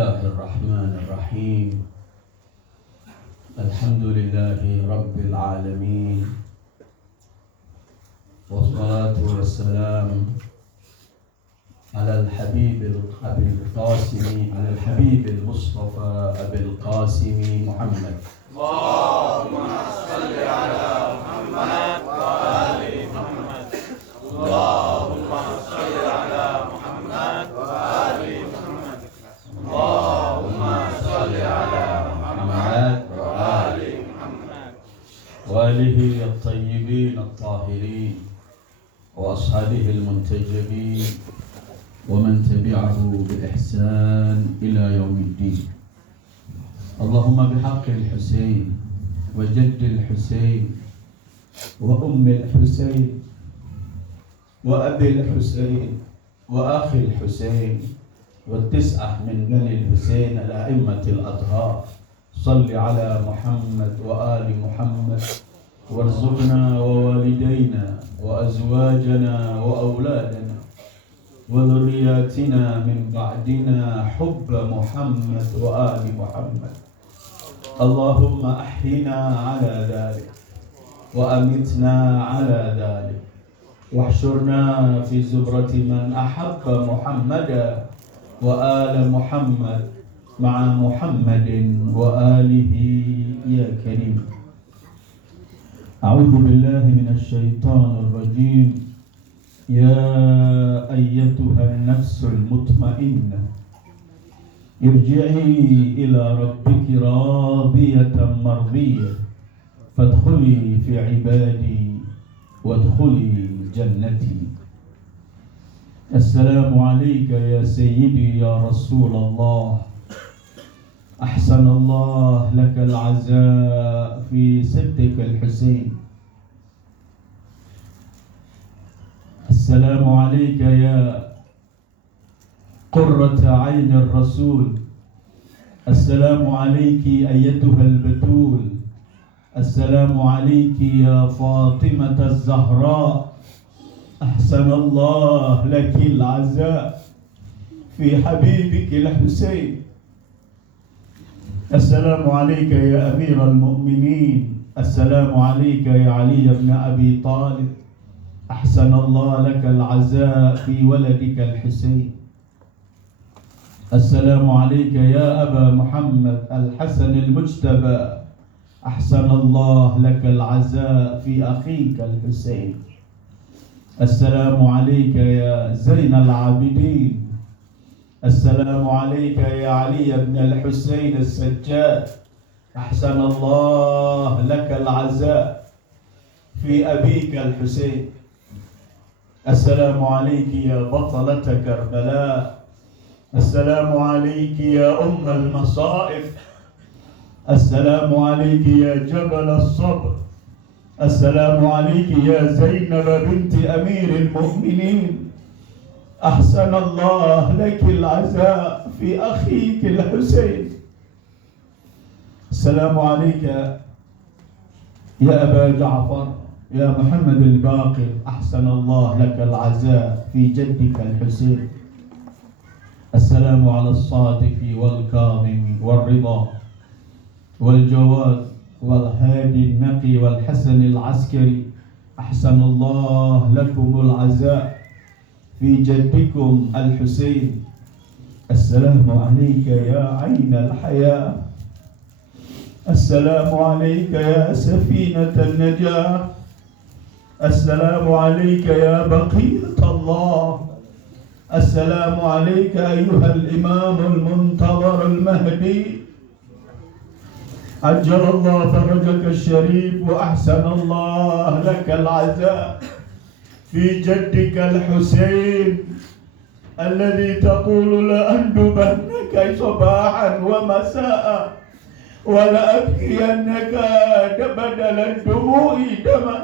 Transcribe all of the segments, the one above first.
الله الرحمن الرحيم الحمد لله رب العالمين والصلاة والسلام على الحبيب أبي القاسم على الحبيب المصطفى أبي القاسم محمد. اللهم صل على محمد وآل محمد. اللهم صل على محمد وآل محمد. اللهم صل على محمد وآل محمد وآله الطيبين الطاهرين وأصحابه المنتجبين ومن تبعه بإحسان إلى يوم الدين. اللهم بحق الحسين وجد الحسين وأم الحسين وأبي الحسين وأخي الحسين والتسعة من بني الحسين الأئمة الأطهار صل على محمد وآل محمد وارزقنا ووالدينا وأزواجنا وأولادنا وذرياتنا من بعدنا حب محمد وآل محمد. اللهم أحينا على ذلك وأمتنا على ذلك واحشرنا في زمرة من أحب محمدا وآل محمد مع محمد وآله يا كريم. أعوذ بالله من الشيطان الرجيم. يا أيتها النفس المطمئنة ارجعي إلى ربك راضية مرضية فادخلي في عبادي وادخلي جنتي. السلام عليك يا سيدي يا رسول الله. أحسن الله لك العزاء في سبتك الحسين. السلام عليك يا قرة عين الرسول. السلام عليك أيتها البتول. السلام عليك يا فاطمة الزهراء. أحسن الله لك العزاء في حبيبك الحسين. السلام عليك يا أمير المؤمنين. السلام عليك يا علي بن أبي طالب. أحسن الله لك العزاء في ولدك الحسين. السلام عليك يا أبا محمد الحسن المجتبى. أحسن الله لك العزاء في أخيك الحسين. السلام عليك يا زين العابدين. السلام عليك يا علي بن الحسين السجاد. أحسن الله لك العزاء في أبيك الحسين. السلام عليك يا بطلة كربلاء. السلام عليك يا أم المصائب. السلام عليك يا جبل الصبر. السلام عليك يا زينب بنت أمير المؤمنين. أحسن الله لك العزاء في أخيك الحسين. السلام عليك يا أبا جعفر يا محمد الباقر. أحسن الله لك العزاء في جدك الحسين. السلام على الصادق والكاظم والرضا والجواد والهادي النقي والحسن العسكري. أحسن الله لكم العزاء في جدكم الحسين. السلام عليك يا عين الحياة. السلام عليك يا سفينة النجاة. السلام عليك يا بقية الله. السلام عليك أيها الإمام المنتظر المهدي. عجل الله فرجك الشريف. وأحسن الله لك العزاء في جدك الحسين الذي تقول لأندبنك صباحا ومساء ولأبكينك بدل الدموع دما.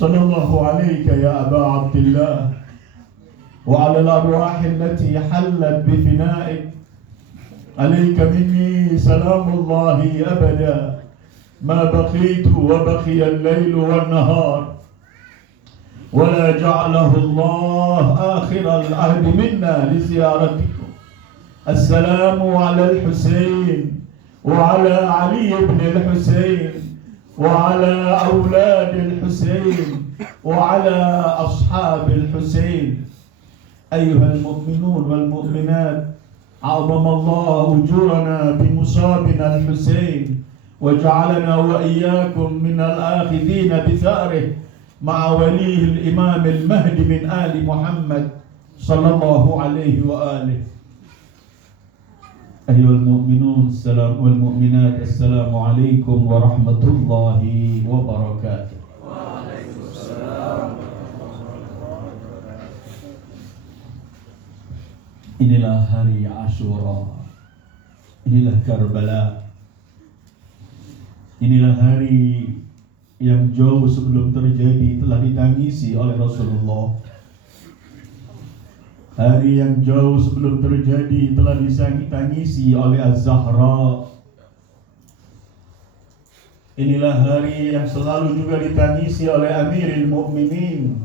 صلى الله عليك يا أبا عبد الله وعلى الأرواح التي حلت بفنائك. عليك مني سلام الله أبدا ما بقيت وبقي الليل والنهار. ولا جعله الله آخر العهد منا لزيارتكم. السلام على الحسين وعلى علي بن الحسين وعلى أولاد الحسين وعلى أصحاب الحسين. أيها المؤمنون والمؤمنات، عظم الله أجورنا بمصابنا الحسين وجعلنا وإياكم من الآخذين بثأره مع وليه الإمام المهدي من آل محمد صلى الله عليه وآله. أيها المؤمنون والمؤمنات، السلام عليكم ورحمة الله وبركاته. Inilah hari Asyura, inilah Karbala, inilah hari yang jauh sebelum terjadi telah ditangisi oleh Rasulullah. Hari yang jauh sebelum terjadi telah ditangisi oleh Az-Zahra. Inilah hari yang selalu juga ditangisi oleh Amirul Mukminin.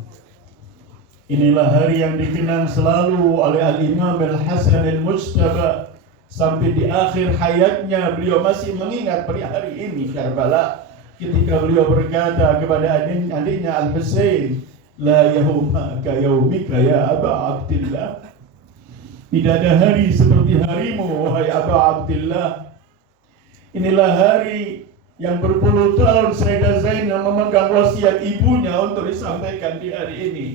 Inilah hari yang dikenang selalu oleh Al-Imam Al-Hasan Al-Mujtaba. Sampai di akhir hayatnya beliau masih mengingat pada hari ini Karbala, ketika beliau berkata kepada adiknya Al-Husain, la yauma ka yaumika ya Aba Abdillah. Tidak ada hari seperti harimu wahai Aba Abdillah. Inilah hari yang berpuluh tahun Sayyidah Zainab memegang wasiat ibunya untuk disampaikan di hari ini.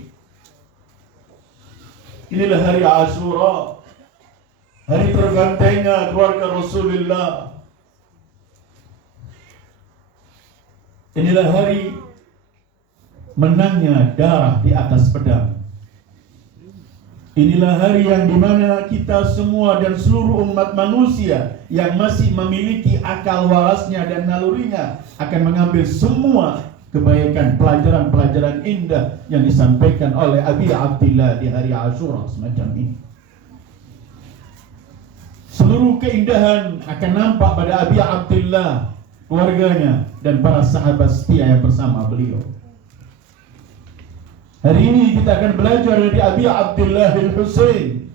Inilah hari Asyura, hari terbantainya keluarga Rasulullah. Inilah hari menangnya darah di atas pedang. Inilah hari yang dimana kita semua dan seluruh umat manusia yang masih memiliki akal warasnya dan nalurinya akan mengambil semua kebaikan, pelajaran-pelajaran indah yang disampaikan oleh Abi Abdillah di hari Asyura semacam ini. Seluruh keindahan akan nampak pada Abi Abdillah, keluarganya, dan para sahabat setia yang bersama beliau. Hari ini kita akan belajar dari Abi Abdillah Al-Husain.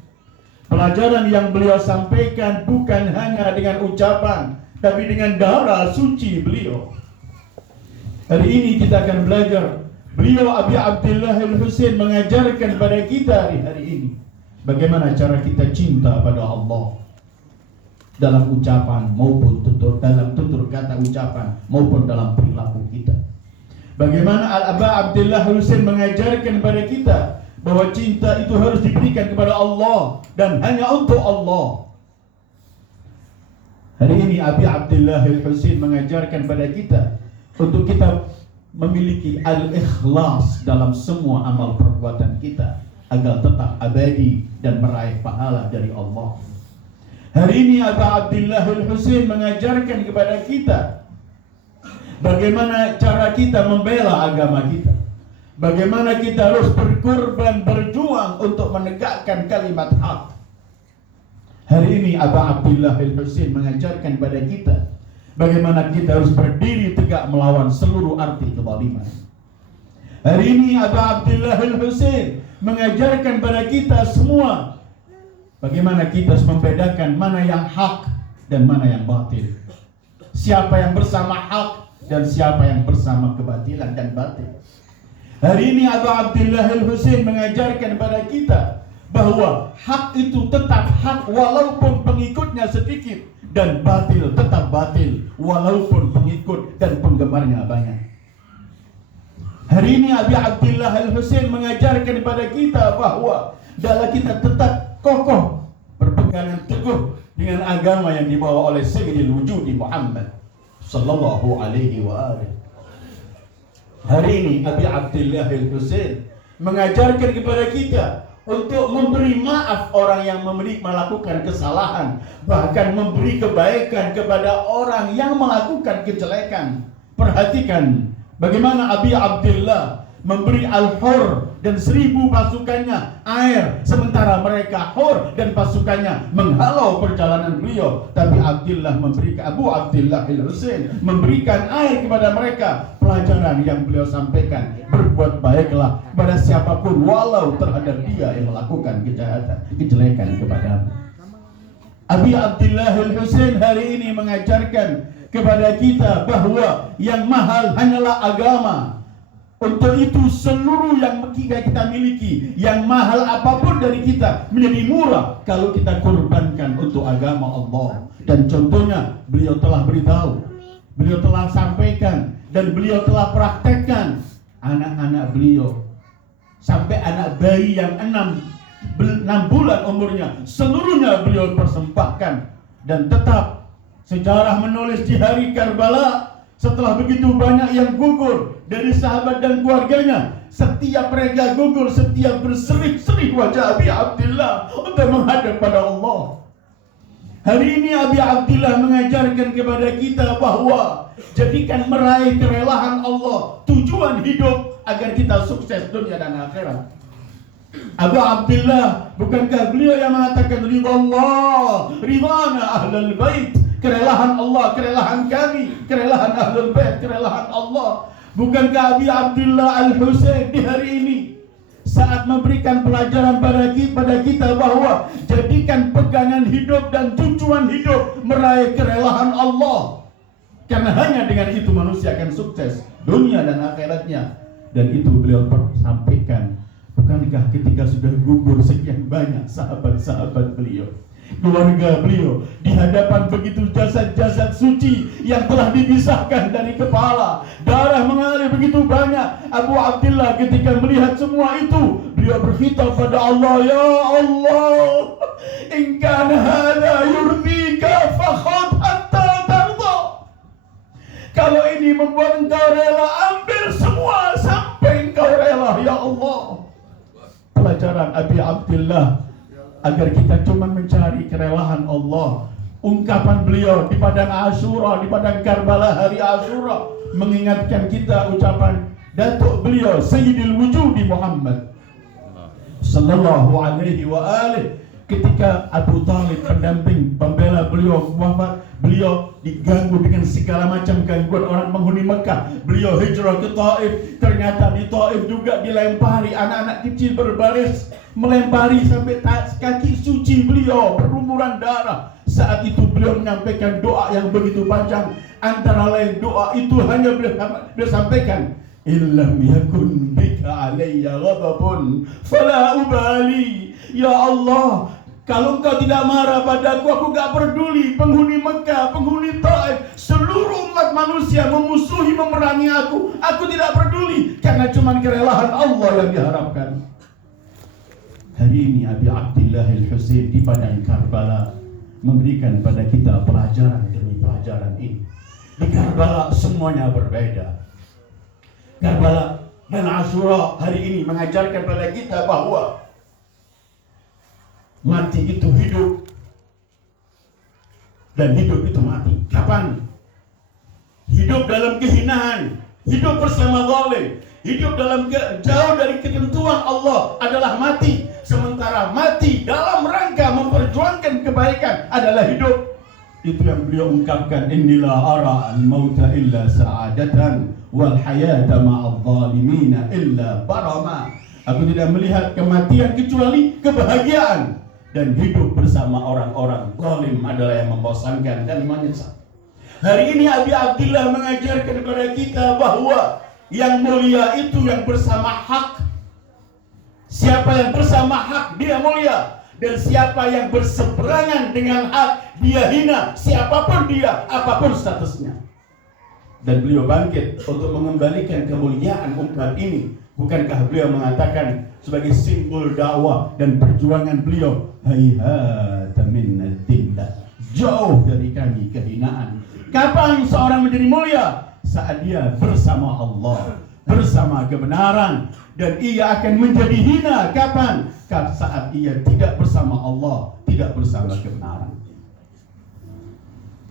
Pelajaran yang beliau sampaikan bukan hanya dengan ucapan, tapi dengan darah suci beliau. Hari ini kita akan belajar, beliau Abi Abdillah Al-Husain mengajarkan pada kita di hari ini bagaimana cara kita cinta pada Allah dalam ucapan maupun dalam tutur kata ucapan maupun dalam perilaku kita. Bagaimana Al-Aba Abdillah Al-Husain mengajarkan kepada kita bahwa cinta itu harus diberikan kepada Allah dan hanya untuk Allah. Hari ini Abi Abdillah Al-Husain mengajarkan kepada kita untuk kita memiliki al-ikhlas dalam semua amal perbuatan kita agar tetap abadi dan meraih pahala dari Allah. Hari ini Abu Abdillah Al-Husain mengajarkan kepada kita bagaimana cara kita membela agama kita, bagaimana kita harus berkorban, berjuang untuk menegakkan kalimat hak. Hari ini Abu Abdillah Al-Husain mengajarkan kepada kita bagaimana kita harus berdiri tegak melawan seluruh arti kezaliman. Hari ini Abu Abdillah Al-Husain mengajarkan kepada kita semua bagaimana kita harus membedakan mana yang hak dan mana yang batil. Siapa yang bersama hak dan siapa yang bersama kebatilan dan batil. Hari ini Abu Abdillah Al-Husain mengajarkan kepada kita bahwa hak itu tetap hak walaupun pengikutnya sedikit, dan batil tetap batil walaupun pengikut dan penggemarnya banyak. Hari ini Abi Abdillah Al-Husain mengajarkan kepada kita bahwa dalam kita tetap kokoh berpegangan teguh dengan agama yang dibawa oleh Sayyidil Wujudi Muhammad sallallahu alaihi wa alihi. Hari ini Abi Abdillah Al-Husain mengajarkan kepada kita untuk memberi maaf orang yang melakukan kesalahan, bahkan memberi kebaikan kepada orang yang melakukan kejelekan. Perhatikan bagaimana Abi Abdillah memberi al-hur dan 1000 pasukannya air, sementara mereka Hur dan pasukannya menghalau perjalanan beliau. Tapi Abu Abdillah al-Husain memberikan air kepada mereka. Pelajaran yang beliau sampaikan, berbuat baiklah pada siapapun walau terhadap dia yang melakukan kejelekan kepadamu. Abi Abdillah al-Husain hari ini mengajarkan kepada kita bahwa yang mahal hanyalah agama. Untuk itu seluruh yang kita miliki, yang mahal apapun dari kita, menjadi murah kalau kita korbankan untuk agama Allah. Dan contohnya beliau telah beritahu, beliau telah sampaikan, dan beliau telah praktekkan. Anak-anak beliau, sampai anak bayi yang 6 bulan umurnya, seluruhnya beliau persembahkan. Dan tetap sejarah menulis di hari Karbala, setelah begitu banyak yang gugur dari sahabat dan keluarganya, setiap mereka gugur, setiap berseri-seri wajah Abi Abdillah untuk menghadap pada Allah. Hari ini Abi Abdillah mengajarkan kepada kita bahwa jadikan meraih kerelaan Allah tujuan hidup agar kita sukses dunia dan akhirat. Abu Abdillah, bukankah beliau yang mengatakan ridha Allah, ridhana ahlul bait, kerelaan Allah, kerelaan kami, kerelaan ahlul bait, kerelaan Allah. Bukankah Abi Abdillah al-Husain di hari ini saat memberikan pelajaran pada kita bahwa jadikan pegangan hidup dan tujuan hidup meraih kerelaan Allah, karena hanya dengan itu manusia akan sukses dunia dan akhiratnya. Dan itu beliau sampaikan. Bukankah ketika sudah gugur sekian banyak sahabat-sahabat beliau, keluarga beliau, di hadapan begitu jasad-jasad suci yang telah dipisahkan dari kepala, darah mengalir begitu banyak, Abu Abdillah ketika melihat semua itu, beliau berkhitab pada Allah, ya Allah, in kana hadza yurdika fakhudh hatta tarda. Kalau ini membuat engkau rela, ambil semua sampai engkau rela, ya Allah. Pelajaran Abi Abdillah agar kita cuma mencari kerelaan Allah. Ungkapan beliau di padang Asyura, di padang Karbala hari Asyura, mengingatkan kita ucapan datuk beliau Sayyidil Wujudi Muhammad sallallahu alaihi wa alihi, ketika Abu Talib pendamping pembela beliau wafat, beliau diganggu dengan segala macam gangguan orang penghuni Mekah. Beliau hijrah ke Taif, ternyata di Taif juga dilempari, anak-anak kecil berbaris melempari sampai kaki suci beliau berlumuran darah. Saat itu beliau menyampaikan doa yang begitu panjang. Antara lain doa itu hanya beliau sampaikan, illam yakun bika alayya ghadabun fala ubali. Ya Allah, kalau engkau tidak marah padaku, aku gak peduli. Penghuni Mekah, penghuni Taif, seluruh umat manusia memusuhi, memerangi aku tidak peduli, karena cuma kerelaan Allah yang diharapkan. Hari ini Abi Abdillah al-Husain di padang Karbala memberikan pada kita pelajaran demi pelajaran ini. Di Karbala semuanya berbeda. Karbala dan Asyura hari ini mengajarkan pada kita bahwa mati itu hidup dan hidup itu mati. Kapan? Hidup dalam kehinaan, hidup bersama zalim, hidup dalam jauh dari ketentuan Allah adalah mati. Sementara mati dalam rangka memperjuangkan kebaikan adalah hidup. Itu yang beliau ungkapkan, innilah ara al-mauta illa sa'adatan wal hayata ma'adh zalimina illa barama. Aku tidak melihat kematian kecuali kebahagiaan, dan hidup bersama orang-orang zalim adalah yang membosankan dan menyesal. Hari ini Abi Abdillah mengajarkan kepada kita bahwa yang mulia itu yang bersama hak. Siapa yang bersama hak, dia mulia. Dan siapa yang berseberangan dengan hak, dia hina. Siapapun dia, apapun statusnya. Dan beliau bangkit untuk mengembalikan kemuliaan umat ini. Bukankah beliau mengatakan sebagai simbol dakwah dan perjuangan beliau, hayhata minna dhillah, jauh dari kami kehinaan. Kapan seorang menjadi mulia? Saat dia bersama Allah, bersama kebenaran. Dan ia akan menjadi hina kapan? Saat ia tidak bersama Allah, tidak bersama kebenaran.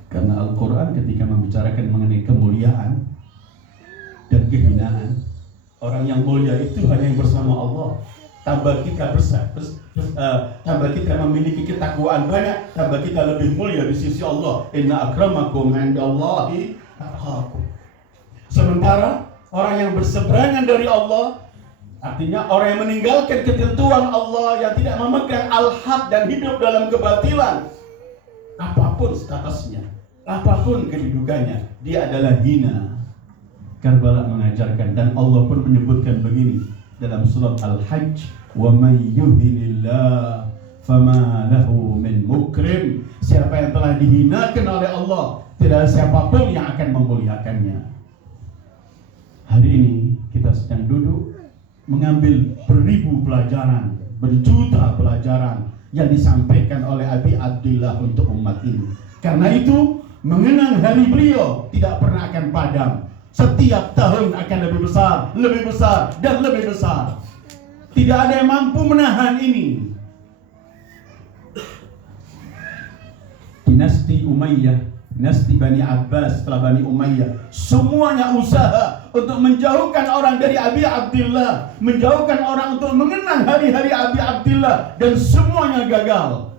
Karena Al-Quran ketika membicarakan mengenai kemuliaan dan kehinaan, Orang yang mulia itu hanya yang bersama Allah. Tambah kita tambah kita memiliki ketakwaan banyak, tambah kita lebih mulia di sisi Allah. Inna akramakum indallahi atqakum. Sementara orang yang berseberangan dari Allah, artinya orang yang meninggalkan ketentuan Allah, yang tidak memegang al-haq dan hidup dalam kebatilan, apapun statusnya, apapun kedudukannya, dia adalah hina. Karbala mengajarkan, dan Allah pun menyebutkan begini dalam surat Al-Hajj, wa may yuhinillah fama lahu min mukrim. Siapa yang telah dihinakan oleh Allah, tidak ada siapapun yang akan memuliakannya. Hari ini kita sedang duduk mengambil beribu pelajaran, berjuta pelajaran yang disampaikan oleh Abi Abdillah untuk umat ini. Karena itu, mengenang hari beliau tidak pernah akan padam. Setiap tahun akan lebih besar, dan lebih besar. Tidak ada yang mampu menahan ini. Dinasti Umayyah, dinasti Bani Abbas setelah Bani Umayyah, semuanya usaha untuk menjauhkan orang dari Abi Abdillah, menjauhkan orang untuk mengenang hari-hari Abi Abdillah, dan semuanya gagal.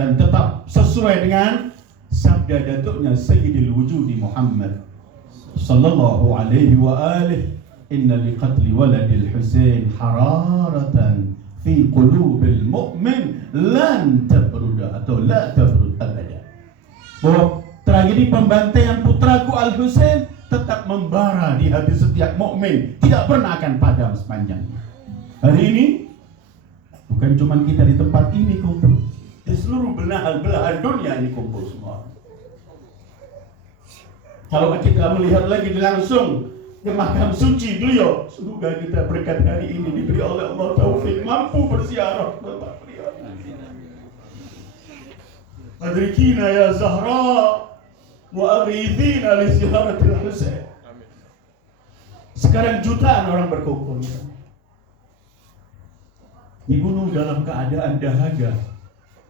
Dan tetap sesuai dengan sabda datuknya Sayyidil Wujudi Muhammad sallallahu alaihi wa alihi, inna liqatli waladil Husain hararatan fi qulubil mu'min lan tabruda atau la tabrud abada. Bahwa tragedi pembantaian putraku Al-Husain tetap membara di hati setiap mukmin, tidak pernah akan padam sepanjangnya. Hari ini bukan cuma kita di tempat ini kumpul, di seluruh belahan dunia ini kumpul semua. Kalau kita melihat lagi langsung ke makam suci beliau, semoga kita berkat hari ini diberi oleh Allah taufik mampu berziarah ke tempat beliau. Adrikina ya Zahra wa aghithina li ziyaratil Husain. Sekarang jutaan orang berkumpul, dibunuh dalam keadaan dahaga.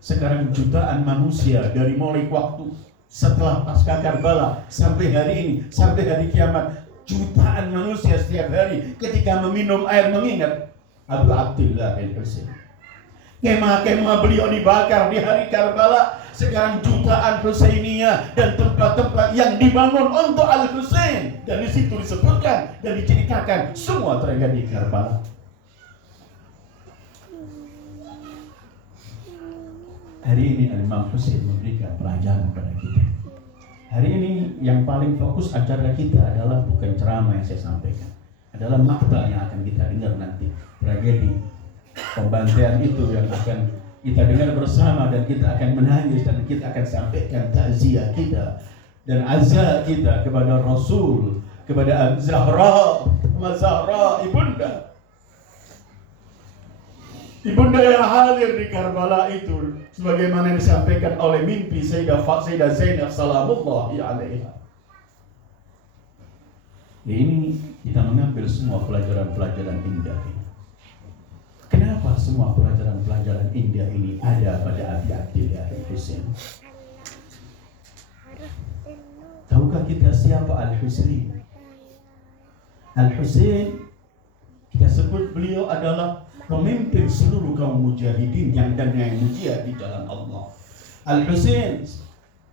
Sekarang jutaan manusia dari mulai waktu setelah pasca Karbala sampai hari ini, sampai hari kiamat, jutaan manusia setiap hari ketika meminum air mengingat Abu Abdillah al-Husain. Kemah-kemah beliau dibakar di hari Karbala. Sekarang jutaan Husainiyah dan tempat-tempat yang dibangun untuk Al-Husain, dan di situ disebutkan dan diceritakan semua tragedi Karbala. Hari ini Imam Husain memberikan pelajaran kepada kita. Hari ini yang paling fokus acara kita adalah bukan ceramah yang saya sampaikan, adalah makta yang akan kita dengar nanti. Tragedi pembantaian itu yang akan kita dengar bersama, dan kita akan menangis, dan kita akan sampaikan takziah kita dan azza kita kepada Rasul, kepada Zahra, Ibunda yang hadir di Karbala itu, sebagaimana yang disampaikan oleh mimpi Sayyidah Zainab salamullahi alaiha. Ini kita mengambil semua pelajaran-pelajaran indah ini. Kenapa semua pelajaran-pelajaran indah ini ada pada Abi Abdillah al-Husain? Tahukah kita siapa Al-Husain? Al-Husain, kita sebut beliau adalah pemimpin seluruh kaum mujahidin yang mujahid di jalan Allah. Al-Husain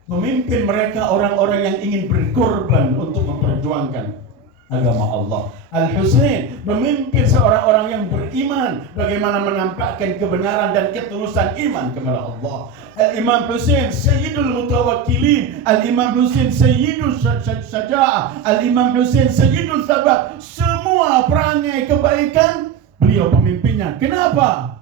memimpin mereka, orang-orang yang ingin berkorban untuk memperjuangkan agama Allah. Al-Husain memimpin seorang-orang yang beriman, bagaimana menampakkan kebenaran dan ketulusan iman kepada Allah. Al-Imam Husain Sayyidul Mutawakkilin, Al-Imam Husain Sayyidul Syaja'ah, Al-Imam Husain Sayyidul Sabat. Semua perangai kebaikan beliau pemimpinnya. Kenapa?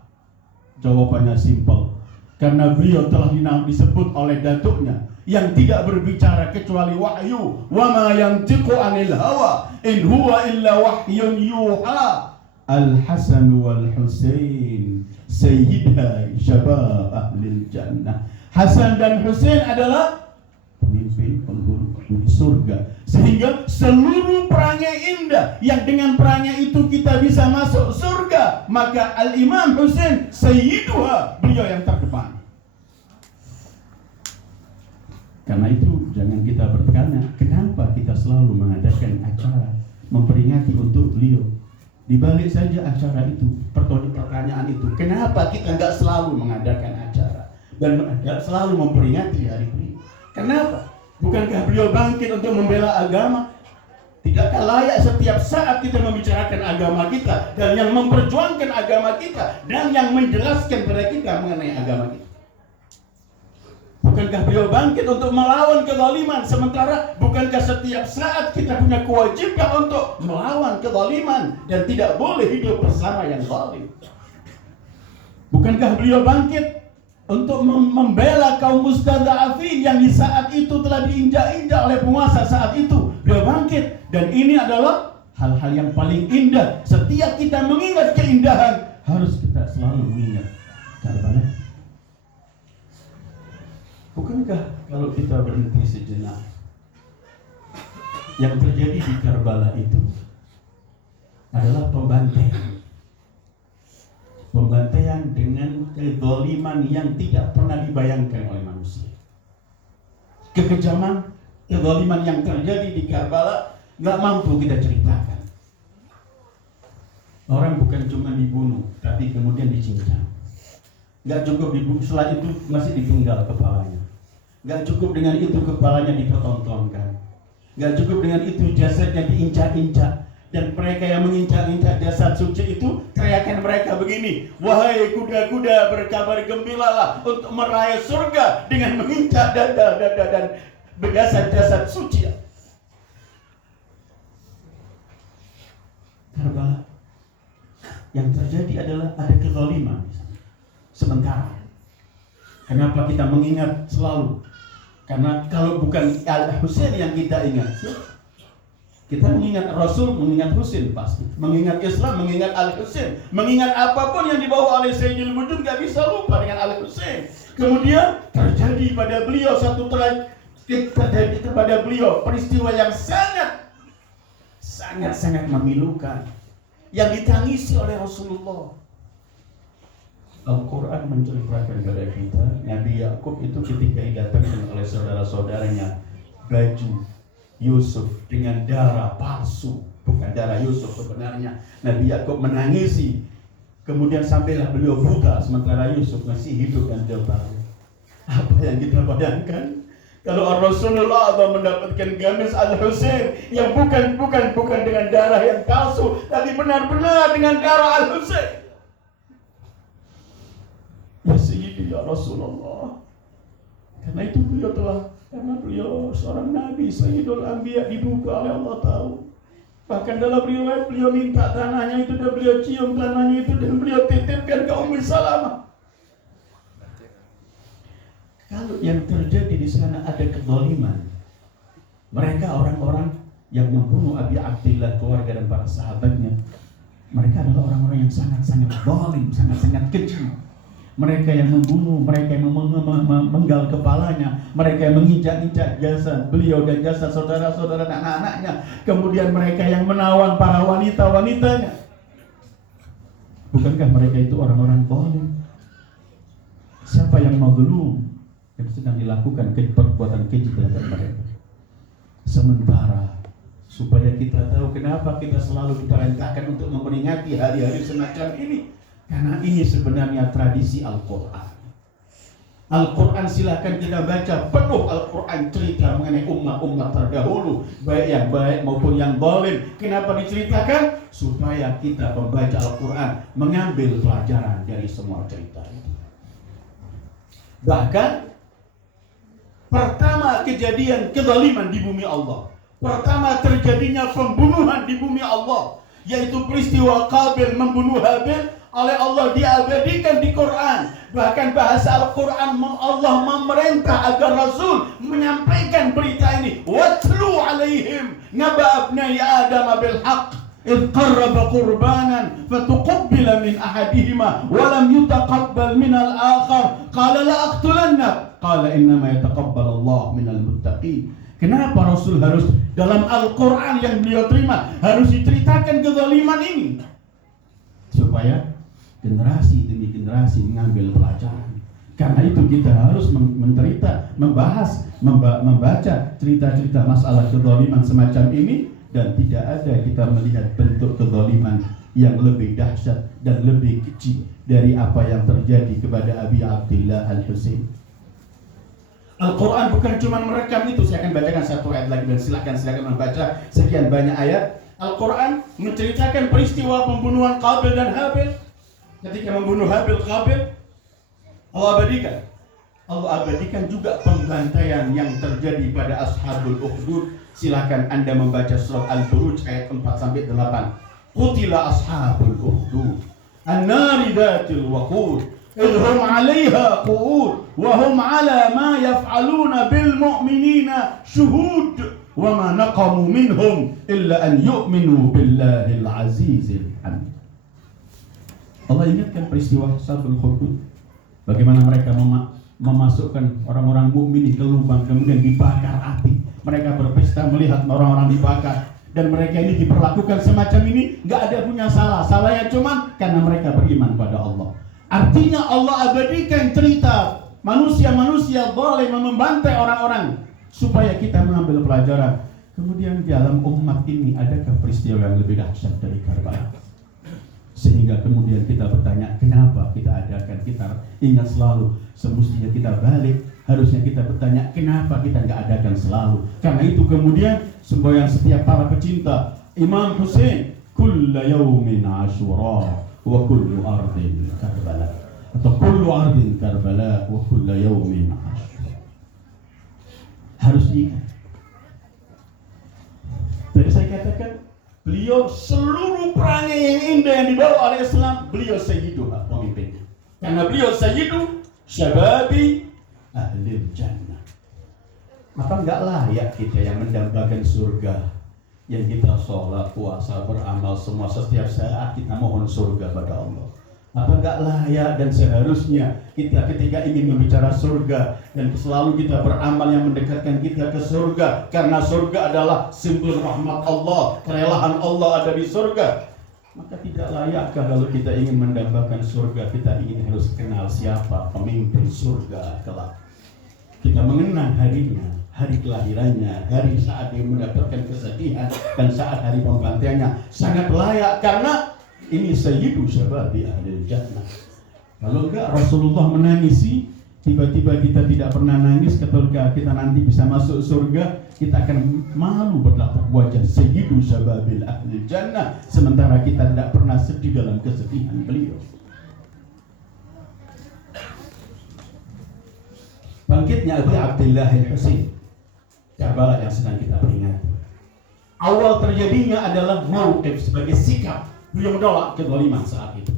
Jawabannya simpel. Karena beliau telah disebut oleh datuknya yang tidak berbicara kecuali wahyu. Wa ma yantiqu 'anil hawa in huwa illa wahyun yuha. Al-Hasan wal Husain sayyida syabab ahlil jannah. Hasan dan Husain adalah pemimpin penghulu surga. Sehingga seluruh perangai indah yang dengan perangai itu kita bisa masuk surga, maka Al-Imam Husain sayyiduha, beliau yang terdepan. Karena itu jangan kita bertanya kenapa kita selalu mengadakan acara memperingati untuk beliau. Di balik saja acara itu, pertanyaan itu, kenapa kita nggak selalu mengadakan acara dan nggak selalu memperingati hari beliau? Kenapa? Bukankah beliau bangkit untuk membela agama? Tidakkah layak setiap saat kita membicarakan agama kita dan yang memperjuangkan agama kita dan yang menjelaskan kepada kita mengenai agama kita? Bukankah beliau bangkit untuk melawan kezaliman, sementara bukankah setiap saat kita punya kewajiban untuk melawan kezaliman dan tidak boleh hidup bersama yang zalim? Bukankah beliau bangkit untuk membela kaum mustada'afin yang di saat itu telah diinjak-injak oleh penguasa saat itu? Beliau bangkit, dan ini adalah hal-hal yang paling indah. Setiap kita mengingat keindahan, harus kita selalu mengingat Karbala. Bukankah kalau kita berhenti sejenak, yang terjadi di Karbala itu adalah pembantaian dengan kezaliman yang tidak pernah dibayangkan oleh manusia. Kekejaman, kezaliman yang terjadi di Karbala nggak mampu kita ceritakan. Orang bukan cuma dibunuh, tapi kemudian dicincang. Nggak cukup dibunuh, setelah itu masih dipenggal kepalanya. Gak cukup dengan itu kepalanya dipertontonkan. Gak cukup dengan itu jasadnya diinjak-injak. Dan mereka yang menginjak-injak jasad suci itu, teriakan mereka begini, wahai kuda-kuda, berkabar gembiralah untuk meraih surga dengan menginjak dada dan jasad-jasad suci. Karbala yang terjadi adalah ada kezaliman. Sementara kenapa kita mengingat selalu? Karena kalau bukan Al-Husain yang kita ingat, kita mengingat Rasul, mengingat Husain pasti. Mengingat Islam, mengingat Al-Husain. Mengingat apapun yang dibawa oleh Sayyidil Wujud, gak bisa lupa dengan Al-Husain. Kemudian terjadi pada beliau terjadi kepada beliau peristiwa yang sangat memilukan, yang ditangisi oleh Rasulullah. Al-Quran menceritakan kepada kita, Nabi Yakub itu ketika didatangkan oleh saudara-saudaranya baju Yusuf dengan darah palsu, bukan darah Yusuf sebenarnya. Nabi Yakub menangisi, kemudian sampailah beliau buta sementara Yusuf masih hidup dan terbaru. Apa yang kita bayangkan? Kalau Rasulullah mendapatkan gamis Al-Husain yang bukan dengan darah yang palsu, tapi benar-benar dengan darah Al-Husain. Ya Sayyidi ya Rasulullah. Karena beliau seorang Nabi, Sayyidul Anbiya, dibuka oleh Allah tahu. Bahkan dalam riwayat beliau minta tanahnya itu dan beliau cium tanahnya itu dan beliau titipkan ke Ummu Salamah. Kalau yang terjadi di sana ada kezaliman, mereka orang-orang yang membunuh Abi Abdillah, keluarga dan para sahabatnya, mereka adalah orang-orang yang sangat-sangat zalim, sangat-sangat keji. Mereka yang membunuh, mereka yang menggal kepalanya, mereka yang menginjak-injak jasad beliau dan jasad saudara-saudara dan anak-anaknya. Kemudian mereka yang menawan para wanita-wanitanya. Bukankah mereka itu orang-orang zalim? Siapa yang mazlum yang sedang dilakukan perbuatan keji terhadap mereka? Sementara supaya kita tahu kenapa kita selalu diperintahkan untuk memperingati hari-hari semacam ini. Karena ini sebenarnya tradisi Al-Quran. Al-Quran silahkan kita baca, penuh Al-Quran cerita mengenai umat-umat terdahulu, baik yang baik maupun yang zalim. Kenapa diceritakan? Supaya kita membaca Al-Quran mengambil pelajaran dari semua cerita itu. Bahkan pertama kejadian kezaliman di bumi Allah, pertama terjadinya pembunuhan di bumi Allah, yaitu peristiwa Qabil membunuh Habil, oleh Allah diabadikan di Quran. Bahkan bahasa Al-Quran Allah memerintah agar Rasul menyampaikan berita ini. Watlu alaihim naba abnai Adam bil haqq idh qarraba qurbanan fatuqabbala min ahadihima wa lam yutaqabbal min al-akhar qala la aqtulannak qala innama yataqabbalu Allah minal muttaqin. Kenapa Rasul harus dalam Al-Quran yang beliau terima harus diceritakan kezaliman ini? Supaya generasi demi generasi mengambil pelajaran. Karena itu kita harus membaca cerita-cerita masalah kezaliman semacam ini dan tidak ada kita melihat bentuk kezaliman yang lebih dahsyat dan lebih kecil dari apa yang terjadi kepada Abi Abdillah Al-Husain. Al-Quran bukan cuma merekam itu. Saya akan bacakan satu ayat lagi dan silakan membaca sekian banyak ayat. Al-Quran menceritakan peristiwa pembunuhan Qabil dan Habil. Ketika membunuh Habil Qabil, Allah abadikan juga pembantaian yang terjadi pada Ashabul Ukhdud. Silakan Anda membaca surat Al-Buruj ayat 4-8. Qutila ashabul ukhdud an-nari dhatil waqud idhum 'alayha qu'ud wa hum 'ala ma yaf'aluna bil mu'minina syuhud wa ma naqamu minhum illa an yu'minu billahil azizil hamid. Allah ingatkan peristiwa Ashabul Ukhdud, bagaimana mereka memasukkan orang-orang mukmin ke lubang kemudian dibakar api. Mereka berpesta melihat orang-orang dibakar, dan mereka ini diperlakukan semacam ini, nggak ada punya salah. Salahnya cuma karena mereka beriman pada Allah. Artinya Allah abadikan cerita manusia-manusia zalim membantai orang-orang supaya kita mengambil pelajaran. Kemudian dalam umat ini adakah peristiwa yang lebih dahsyat dari Karbala? Sehingga kemudian kita bertanya, kenapa kita adakan? Kita ingat selalu, semestinya kita balik. Harusnya kita bertanya, kenapa kita nggak adakan selalu? Karena itu kemudian semboyan setiap para pecinta Imam Hussein, kulla yawmin Ashura wa kullu ardin Karbala, atau kullu ardin Karbala wa kulla yawmin Ashura. Harus diingat. Tadi saya katakan, beliau seluruh perangai yang indah yang dibawa oleh Islam, beliau sayyidu pemimpinnya. Karena beliau sayyidu syababi ahlil jannah. Maka enggak layak kita yang mendambakan surga, yang kita sholat, puasa, beramal semua setiap saat kita mohon surga pada Allah. Apa enggak layak dan seharusnya kita ketika ingin membicara surga dan selalu kita beramal yang mendekatkan kita ke surga, karena surga adalah simbol rahmat Allah, kerelaan Allah ada di surga. Maka tidak layakkah kalau kita ingin mendambakan surga, kita ingin harus kenal siapa pemimpin surga kelak. Kita mengenang harinya, hari kelahirannya, hari saat dia mendapatkan kesedihan, dan saat hari pembantaiannya. Sangat layak karena ini sayyidu syababi ahlil jannah. Kalau enggak Rasulullah menangisi, tiba-tiba kita tidak pernah nangis, ketika kita nanti bisa masuk surga, kita akan malu berlapuk wajah sayyidu syababil ahlil jannah, sementara kita tidak pernah sedih dalam kesedihan beliau. Bangkitnya Abu Abdillah Al-Husain, Karbala yang sedang kita peringati. Awal terjadinya adalah mauqif, sebagai sikap beliau menolak kezaliman saat itu.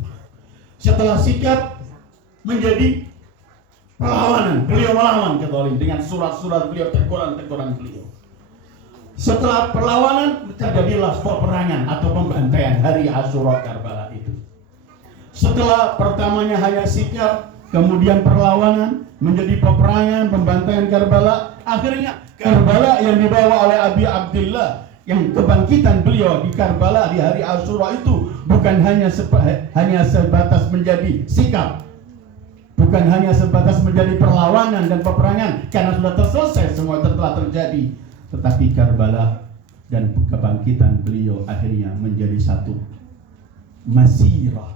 Setelah sikap menjadi perlawanan, beliau melawan kezaliman dengan surat-surat beliau, teguran-teguran beliau. Setelah perlawanan terjadilah peperangan atau pembantaian hari Asyura Karbala itu. Setelah pertamanya hanya sikap, kemudian perlawanan, menjadi peperangan, pembantaian Karbala. Akhirnya Karbala yang dibawa oleh Abi Abdillah, yang kebangkitan beliau di Karbala di hari Asyura itu bukan hanya sebatas menjadi sikap, bukan hanya sebatas menjadi perlawanan dan peperangan karena sudah selesai semua telah terjadi, tetapi Karbala dan kebangkitan beliau akhirnya menjadi satu masirah,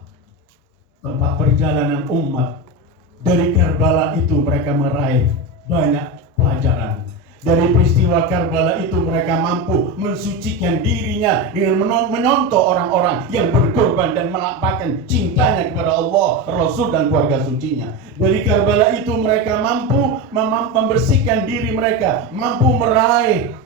tempat perjalanan umat. Dari Karbala itu mereka meraih banyak pelajaran. Dari peristiwa Karbala itu mereka mampu mensucikan dirinya dengan menyontoh orang-orang yang berkorban dan melampahkan cintanya kepada Allah, Rasul dan keluarga sucinya. Dari Karbala itu mereka mampu membersihkan diri mereka, mampu meraih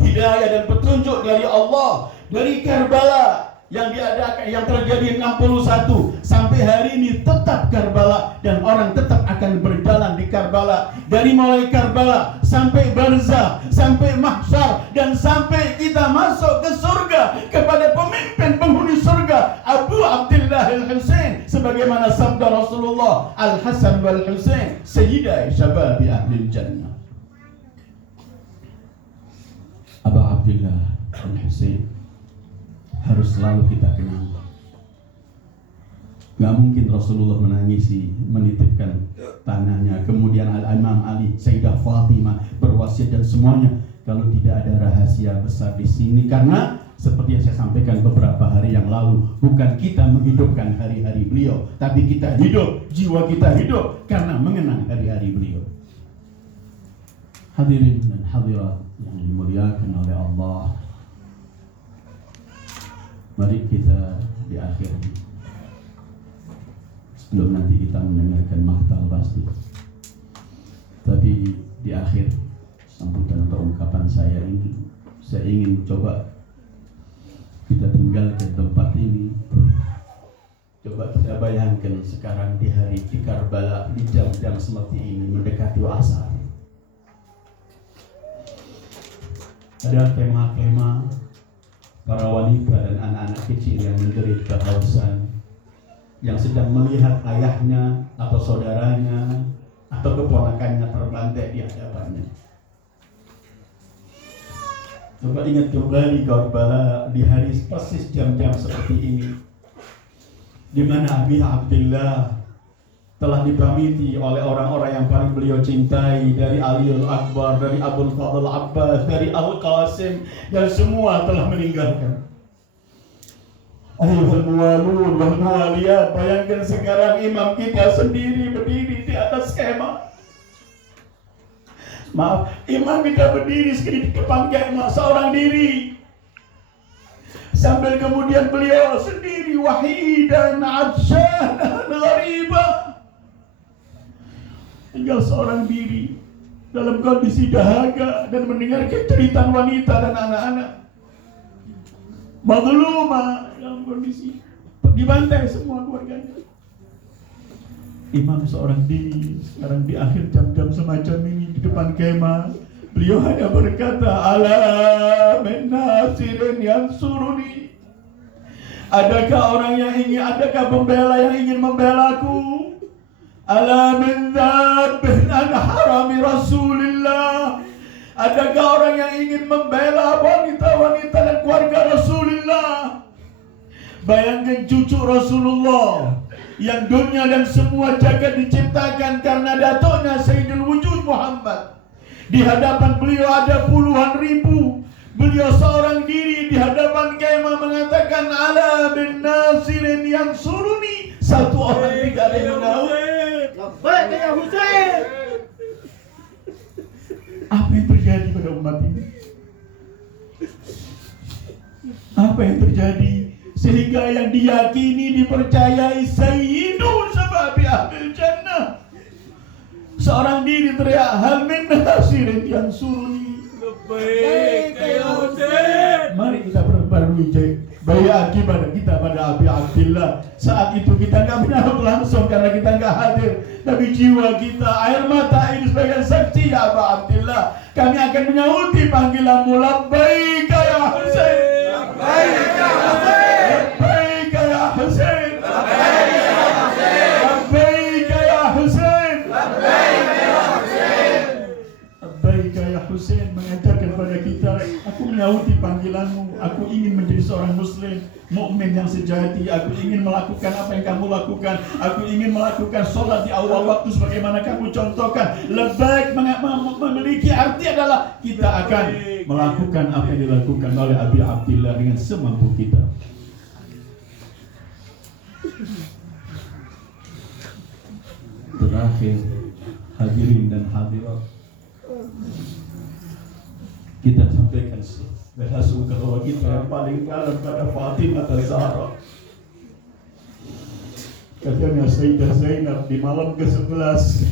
hidayah dan petunjuk dari Allah. Dari Karbala yang diadakan, yang terjadi 61 sampai hari ini tetap Karbala, dan orang tetap akan berjalan di Karbala. Dari mulai Karbala sampai Barzah, sampai Mahsyar, dan sampai kita masuk ke surga kepada pemimpin penghuni surga Abu Abdillah Al-Husain, sebagaimana sabda Rasulullah, Al-Hasan wal Husain sayyidah syababi ahlil jannah. Abu Abdillah Al-Husain harus selalu kita kenal. Gak mungkin Rasulullah menangisi, menitipkan tanahnya, kemudian Al-Imam Ali, Sayyidah Fatimah berwasiat dan semuanya. kalau tidak ada rahasia besar di sini, karena seperti yang saya sampaikan beberapa hari yang lalu, bukan kita menghidupkan hari-hari beliau, tapi kita hidup, jiwa kita hidup karena mengenang hari-hari beliau. Hadirin dan hadirat yang dimuliakan oleh Allah, mari kita di akhir, sebelum nanti kita mendengarkan maktal pasti, tapi di akhir sambutan atau ungkapan saya ini, saya ingin coba kita tinggalkan tempat ini. Coba kita bayangkan sekarang di hari di Karbala, di jam-jam seperti ini mendekati asar. Ada kemah-kemah para wanita dan anak-anak kecil yang menderita kehausan, yang sedang melihat ayahnya atau saudaranya atau keponakannya terbantai di hadapannya. Coba ingat kembali Karbala di hari persis jam-jam seperti ini, di mana Abi Abdillah telah dipamiti oleh orang-orang yang paling beliau cintai, dari Aliul Akbar, dari Abul Fadl Abbas, dari Al-Qasim, dan semua telah meninggalkan. Ayuhal muwalun wal muwaliyat, bayangkan sekarang imam kita sendiri berdiri di atas kemah. Maaf, imam kita berdiri di depan kemah seorang diri, sambil kemudian beliau sendiri wahidan adsyanan gharibah, tinggal seorang diri dalam kondisi dahaga dan mendengarkan cerita wanita dan anak-anak mazlumah dalam kondisi dibantai semua keluarganya. Imam seorang diri sekarang di akhir jam-jam semacam ini di depan kemah, beliau hanya berkata, ala min nasirin yansuruni, adakah orang yang ingin, adakah pembela yang ingin membelaku? Ala min dhabin an harami Rasulillah, adakah orang yang ingin membela wanita-wanita dan keluarga Rasulullah? Bayangkan cucu Rasulullah yang dunia dan semua jagat diciptakan karena datuknya Sayyidul Wujud Muhammad. Di hadapan beliau ada puluhan ribu. Beliau seorang diri di hadapan kemah mengatakan, ala bin nasirin yang suruni, satu orang tidak ada yang tahu. Apa yang terjadi pada umat ini? Apa yang terjadi sehingga yang diyakini, dipercayai Sayyidu Sababi Ahlil Jannah, seorang diri teriak, hal min nasirin yang suruni. Baik, ya Hussein. Mari kita perbarui bayat kepada kita pada Abi Abdillah. Saat itu kita nggak menyahut langsung karena kita nggak hadir, tapi jiwa kita, air mata ini sebagai saksi, ya Abi Abdillah, kami akan menyahuti panggilanmu, labbaik ya Hussein, Labbaik ya Hussein, labbaik ya Hussein, labbaik ya Hussein, labbaik ya Hussein, labbaik ya Hussein. labbaik ya Hussein mengajarkan pada kita, aku menyahuti panggilanmu, aku ingin menjadi seorang muslim, mukmin yang sejati, aku ingin melakukan apa yang kamu lakukan, aku ingin melakukan sholat di awal waktu sebagaimana kamu contohkan. Labbaik memiliki arti adalah kita akan melakukan apa yang dilakukan oleh Abi Abdillah dengan semampu kita. Terakhir, hadirin dan hadirat, kita sampaikan bela sungkawa kita yang paling dalam pada Fatimah Az-Zahra. Katanya Sayyidah Zainab di malam ke-11,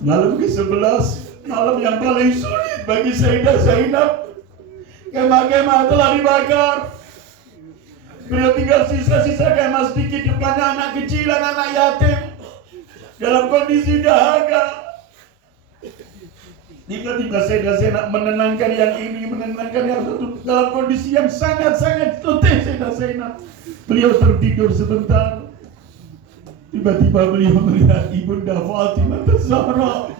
malam ke-11, malam yang paling sulit bagi Sayyidah Zainab. Kemah-kemah telah dibakar, beliau tinggal sisa-sisa kemah sedikit, depannya anak kecil dan anak yatim dalam kondisi dahaga. Tiba-tiba Sayyidah Zainab menenangkan yang ini, menenangkan yang satu, dalam kondisi yang sangat-sangat letih. Sayyidah Zainab, beliau tertidur sebentar. Tiba-tiba beliau melihat ibunda Fatimah Az-Zahra.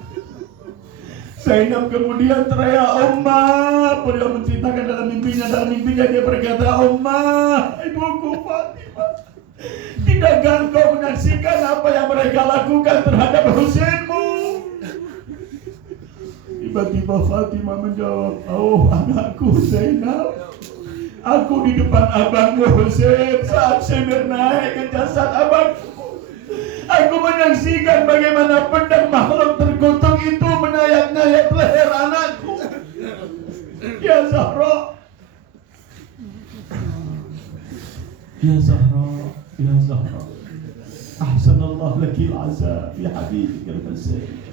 Zainab kemudian teriak, Ummah. Beliau menceritakan dalam mimpinya dia berkata, Ummah, ibuku Fatimah, tidakkah engkau menyaksikan apa yang mereka lakukan terhadap Husainmu? Tiba-tiba Fatimah menjawab, oh anakku Zainab, aku di depan abangmu Husain saat saya bernaik ke jasad abangku. Aku menyaksikan bagaimana pedang makhluk terkutuk itu menyayat-nyayat leher anakku. Ya Zahra, ya Zahra, ya Zahra, ahsanallah laki al-azab ya habibik al-Husain.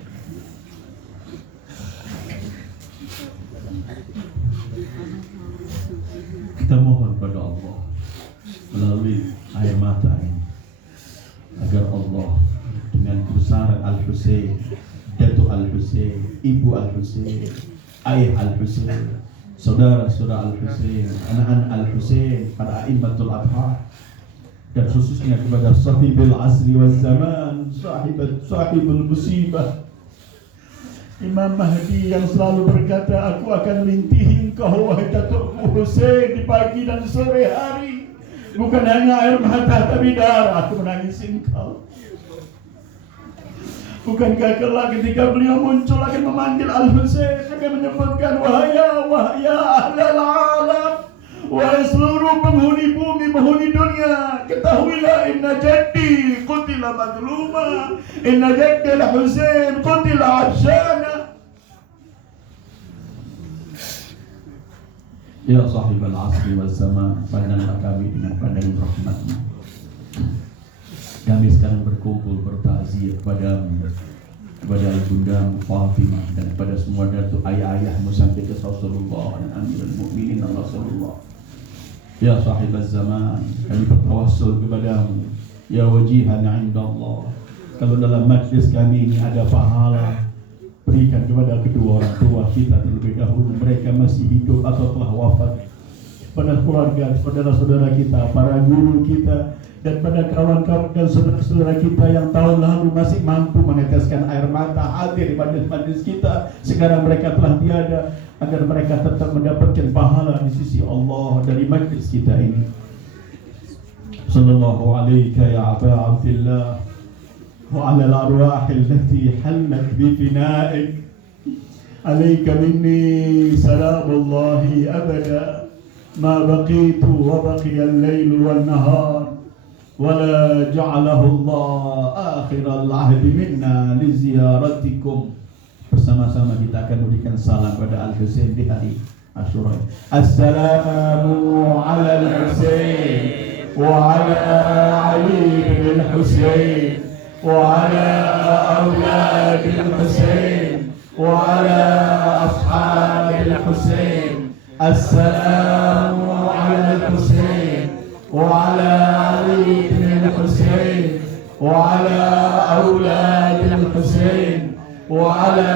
Kita mohon pada Allah melalui air mata ini agar Allah dengan kebesaran Al-Husain, Datuk Al-Husain, Ibu Al-Husain, Ayah Al-Husain, saudara-saudara Al-Husain, anak-anak Al-Husain, para a'immatul adhar, dan khususnya kepada sahibul asri wal zaman, sahibul musibah, Imam Mahdi yang selalu berkata, aku akan rintihin kau wahai Datukku Husain di pagi dan sore hari. Bukan hanya air mata tapi darah, aku menangis engkau. Bukankah kelak ketika beliau muncul akan memanggil Al-Husain, akan menyebutkan wahaya ahlal alam, wahai seluruh penghuni bumi, penghuni dunia, ketahuilah inna jaddi qutila madluma, inna jaddi Al-Husain qutila abshana. Ya sahibal asri wal zaman, pandanglah kami dengan pandangan rahmat-Mu. Kami sekarang berkumpul bertakziah kepadamu, kepada ibundamu Fatimah, dan kepada semua datuk ayah-ayahmu sampai ke Rasulullah dan Amirul Mukminin Rasulullah. Ya sahibal zaman, kami bertawassul kepadamu. Ya wajihan 'inda Allah, kalau dalam majlis kami ini ada pahala, berikan kepada kedua orang tua kita terlebih dahulu, mereka masih hidup atau telah wafat, pada keluarga, saudara-saudara kita, para guru kita, dan pada kawan-kawan dan saudara-saudara kita yang tahun lalu masih mampu meneteskan air mata hadir di majlis-majlis kita, sekarang mereka telah tiada, agar mereka tetap mendapatkan pahala di sisi Allah dari majlis kita ini. Sallallahu alaika ya Aba Abdillah وعلى الأرواح التي حلت بفنائك عليك مني سلام الله أبدا ما بقيت وبقي الليل والنهار ولا جعله الله آخر العهد منا لزيارتكم. Bersama-sama kita akan memberikan salam pada Al-Husain di hari Asyura. Assalamu ala al-Husain wa ala Ali bin Husain وعلى أولاد الحسين وعلى أصحاب الحسين. السلام على الحسين وعلى علي بن الحسين وعلى أولاد الحسين وعلى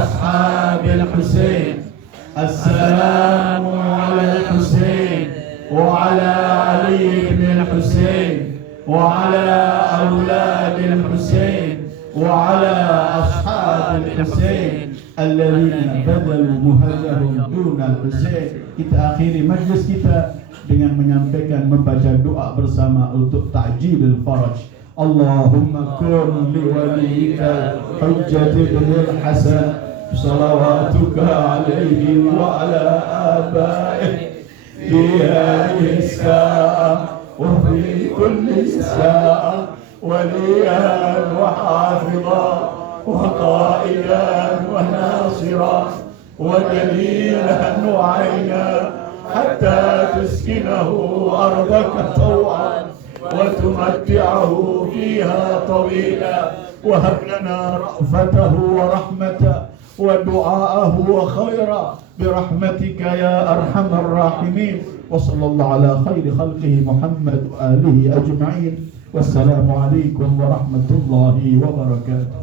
أصحاب الحسين. السلام على الحسين وعلى علي بن الحسين وعلى أولاد الحسين وعلى أصحاب الحسين الذين بذلوا مهجهم دون الحسين. Kita akhiri majlis kita dengan menyampaikan, membaca doa bersama untuk ta'jilul faraj. Allahumma kun li waliyika Hujjat ibn al-Hasan salawatuka alaihi wa ala abaihi fi hadhihi as-sa'a وفي كل ساعة وليا وحافظا وقائدا وناصرا ودليلا وعينا حتى تسكنه أرضك طوعا وتمتعه فيها طويلا وهب لنا رأفته ورحمته ودعاءه وخيرا برحمتك يا أرحم الراحمين. وصلى الله على خير خلقه محمد وآله أجمعين. والسلام عليكم ورحمة الله وبركاته.